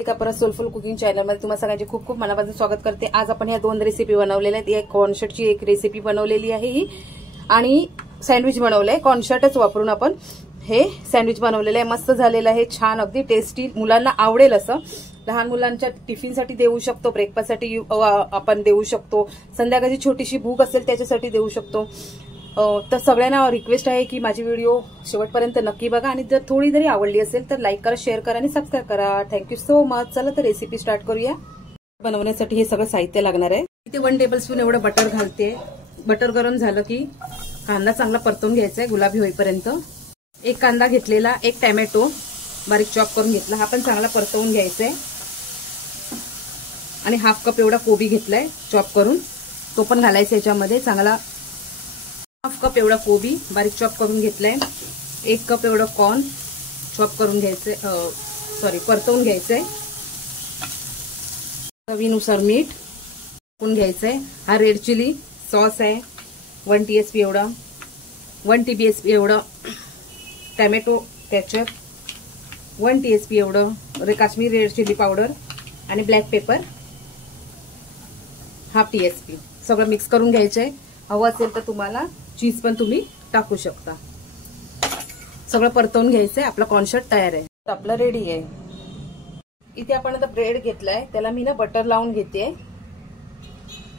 एका परत soulful cooking चॅनलमध्ये तुम्हाला सगळ्यांचे खूप खूप मनापासून स्वागत करते। आज आपण ह्या दोन रेसिपी बनवलेल्या आहेत। एक कॉर्नशटची एक रेसिपी बनवलेली आहे ही, आणि सँडविच बनवलंय। कॉर्नशटच वापरून आपण हे सँडविच बनवलेलं आहे। मस्त झालेलं आहे, छान, अगदी टेस्टी, मुलांना आवडेल असं। लहान मुलांच्या टिफिनसाठी देऊ शकतो, ब्रेकफास्टसाठी आपण देऊ शकतो, संध्याकाळची छोटीशी भूक असेल त्याच्यासाठी देऊ शकतो। तर सगळ्यांना रिक्वेस्ट आहे की माझी व्हिडिओ शेवटपर्यंत नक्की बघा, आणि जर थोडी जरी आवडली असेल तर लाईक करा, शेअर करा आणि सबस्क्राईब करा। Thank you so much. चला तर रेसिपी स्टार्ट करूया। बनवण्यासाठी हे सगळं साहित्य लागणार आहे। इथे 1 टेबलस्पून एवढं बटर घालते। बटर गरम झालं की कांदा चांगला परतून घ्यायचा आहे गुलाबी होईपर्यंत। एक कांदा घेतलेला, एक टोमॅटो बारीक चॉप करून घेतला, हा पण चांगला परतवून घ्यायचा आहे। आणि हाफ कप एवढा कोबी घेतलाय चॉप करून, तो पण घालायचा याच्यामध्ये चांगला। हाफ कप एवढा कोबी बारीक चॉप करून घेतलाय। 1 कप एवढं कॉर्न चॉप करून घ्यायचंय, परतवून घ्यायचंय। चवीनुसार मीठ टाकून घ्यायचंय। हा रेड चिली सॉस आहे 1 TSP एवढा, 1 TBSP एवढं। टोमॅटो केचप 1 TSP एवढं, काश्मीरी रेड चिली पावडर आणि ब्लॅक पेपर हाफ TSP। सगळं मिक्स करून घ्यायचंय। हवं असेल तर तुम्हाला चीज पण तुम्ही टाकू शकता। सगळं परतवून घ्यायचंय। आपला कॉर्नशट तयार आहे, आपलं रेडी आहे। इथे आपण आता ब्रेड घेतलाय, त्याला मी ना बटर लावून घेते।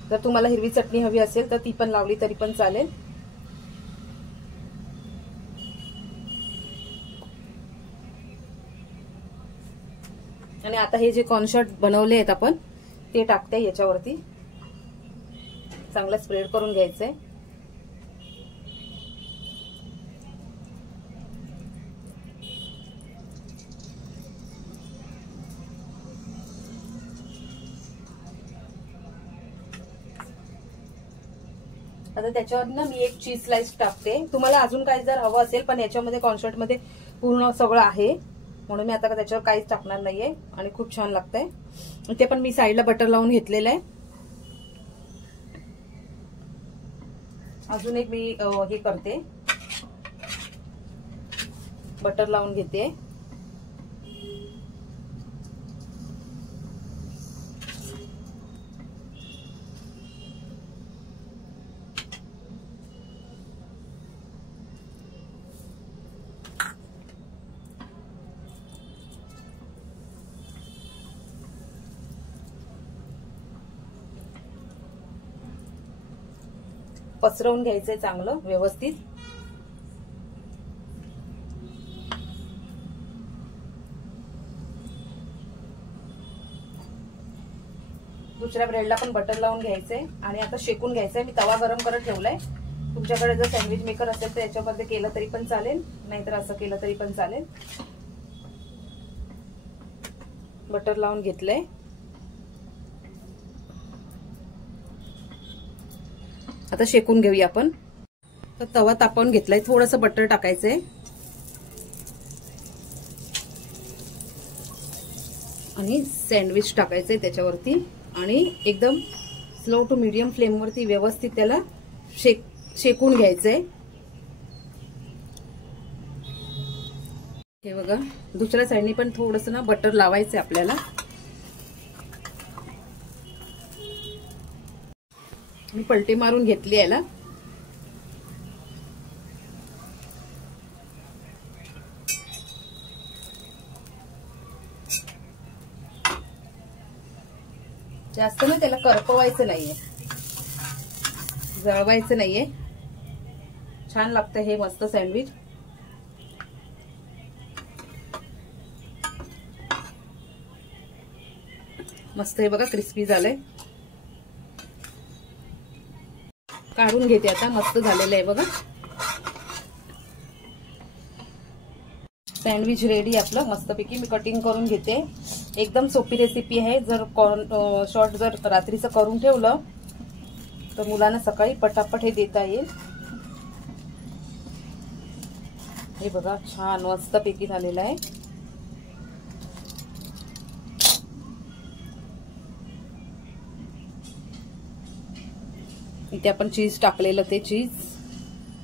जर तुम्हाला हिरवी चटणी हवी असेल तर ती पण लावली तरी पण चालेल। आणि आता हे जे कॉर्नशट बनवले आहेत आपण ते टाकते याच्यावरती, चांगलं स्प्रेड करून घ्यायचंय। आता त्याच्यावर ना मी एक चीज स्लाइस टाकते। तुम्हाला अजून काही जर हवं असेल, पण याच्यामध्ये कॉर्नशट मध्ये पूर्ण सगळं आहे म्हणून मी आता त्याच्यावर काहीच टाकणार नाहीये, आणि खूप छान लागतंय। ते पण मी साईडला बटर लावून घेतलेलं आहे। अजून एक मी हे करते, बटर लावून घेते। पसरवून घ्यायचंय चांगलं व्यवस्थित। दुसऱ्या ब्रेडला पण बटर लावून घ्यायचंय आणि आता शेकून घ्यायचंय। मी तवा गरम करत ठेवलाय। तुमच्याकडे जर सँडविच मेकर असेल तर याच्यामध्ये केलं तरी पण चालेल, नाहीतर असं केलं तरी पण चालेल। बटर लावून घेतलंय। आता शेकून घेऊया आपण। तर तवा तापवून घेतलाय, थोडंसं बटर टाकायचंय आणि सँडविच टाकायचंय त्याच्यावरती, आणि एकदम स्लो टू मीडियम फ्लेम वरती व्यवस्थित त्याला शेकून घ्यायचंय। हे बघा, दुसऱ्या साईडनी पण थोडंसं ना बटर लावायचंय आपल्याला। मी पलटी मारून घेतली याला। जास्त ना त्याला करपवायचं नाहीये, जळवायचं नाहीये। छान लागतं हे मस्त सँडविच। मस्त हे बघा क्रिस्पी झालंय। काढून घेते आता, मस्त झालेलं आहे बघा। सँडविच रेडी आपलं मस्तपैकी। मी कटिंग करून घेते। एकदम सोपी रेसिपी आहे। जर शॉर्ट जर रात्रीचं करून ठेवलं तर मुलांना सकाळी पटापट हे देता येईल। हे बघा, छान मस्तपैकी झालेलं आहे। इथे आपण चीज टाकलेलं, ते चीज,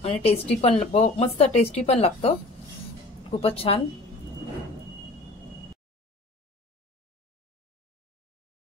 आणि टेस्टी पण मस्त टेस्टी पण लागतं, खूपच छान।